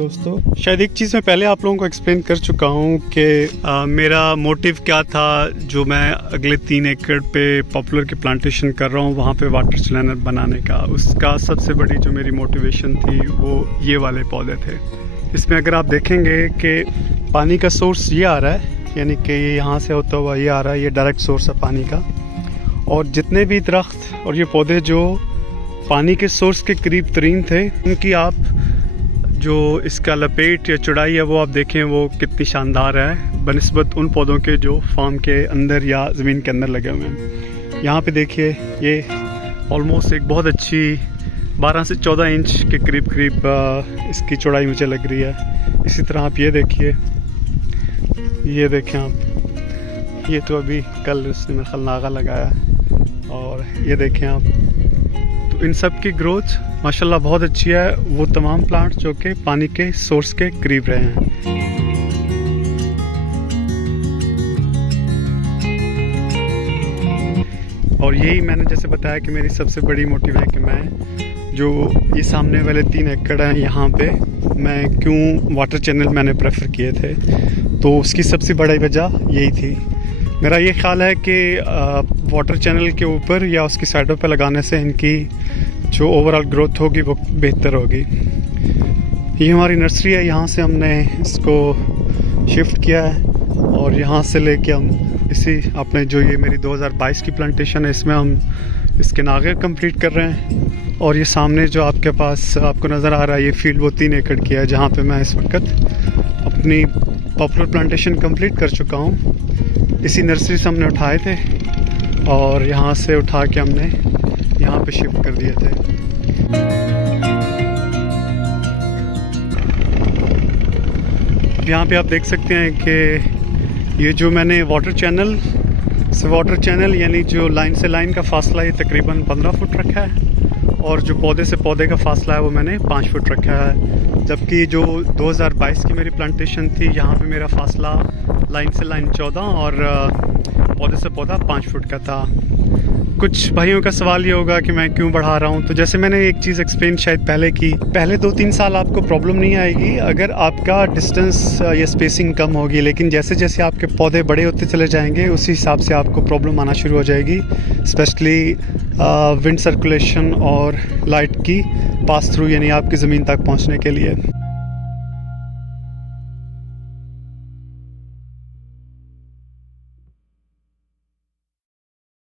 दोस्तों, शायद एक चीज़ मैं पहले आप लोगों को एक्सप्लेन कर चुका हूँ कि मेरा मोटिव क्या था। जो मैं अगले 3 एकड़ पे पॉपुलर की प्लांटेशन कर रहा हूँ वहाँ पे वाटर चैनल बनाने का, उसका सबसे बड़ी जो मेरी मोटिवेशन थी वो ये वाले पौधे थे। इसमें अगर आप देखेंगे कि पानी का सोर्स ये आ रहा है, यानी कि ये यहाँ से होता हुआ ये आ रहा है, ये डायरेक्ट सोर्स है पानी का। और जितने भी दरख्त और ये पौधे जो पानी के सोर्स के करीब तरीन थे, उनकी आप जो इसका लपेट या चौड़ाई है वो आप देखें वो कितनी शानदार है बनिस्बत उन पौधों के जो फार्म के अंदर या ज़मीन के अंदर लगे हुए हैं। यहाँ पे देखिए ये ऑलमोस्ट एक बहुत अच्छी 12 से 14 इंच के करीब इसकी चौड़ाई मुझे लग रही है। इसी तरह आप ये देखिए, ये देखें आप, ये तो अभी कल उसने मेरे ख्याल नागा लगाया है। और ये देखें आप, तो इन सब की ग्रोथ माशाल्लाह बहुत अच्छी है। वो तमाम प्लांट्स जो कि पानी के सोर्स के करीब रहे हैं। और यही मैंने जैसे बताया कि मेरी सबसे बड़ी मोटिव है कि मैं जो ये सामने वाले 3 एकड़ हैं यहाँ पे मैं क्यों वाटर चैनल मैंने प्रेफर किए थे, तो उसकी सबसे बड़ी वजह यही थी। मेरा ये ख्याल है कि वाटर चैनल के ऊपर या उसकी साइडों पे लगाने से इनकी जो ओवरऑल ग्रोथ होगी वो बेहतर होगी। ये हमारी नर्सरी है, यहाँ से हमने इसको शिफ्ट किया है और यहाँ से लेके हम इसी अपने जो ये मेरी 2022 की प्लांटेशन है इसमें हम इसके नागे कंप्लीट कर रहे हैं। और ये सामने जो आपके पास आपको नज़र आ रहा है ये फील्ड वो 3 एकड़ की है जहाँ पे मैं इस वक्त अपनी पॉपुलर प्लांटेशन कंप्लीट कर चुका हूँ। इसी नर्सरी से हमने उठाए थे और यहाँ से उठा के हमने यहाँ पे शिफ्ट कर दिए थे। यहाँ पे आप देख सकते हैं कि ये जो मैंने वाटर चैनल यानी जो लाइन से लाइन का फासला ये तकरीबन 15 फुट रखा है और जो पौधे से पौधे का फासला है वो मैंने 5 फुट रखा है। जबकि जो 2022 की मेरी प्लांटेशन थी यहाँ पे मेरा फासला लाइन से लाइन 14 और पौधे से पौधा 5 फुट का था। कुछ भाइयों का सवाल ये होगा कि मैं क्यों बढ़ा रहा हूँ, तो जैसे मैंने एक चीज़ एक्सप्लेन शायद पहले की, पहले 2-3 साल आपको प्रॉब्लम नहीं आएगी अगर आपका डिस्टेंस या स्पेसिंग कम होगी, लेकिन जैसे जैसे आपके पौधे बड़े होते चले जाएंगे उसी हिसाब से आपको प्रॉब्लम आना शुरू हो जाएगी, स्पेशली विंड सर्कुलेशन और लाइट की पास थ्रू यानी आपकी ज़मीन तक पहुँचने के लिए।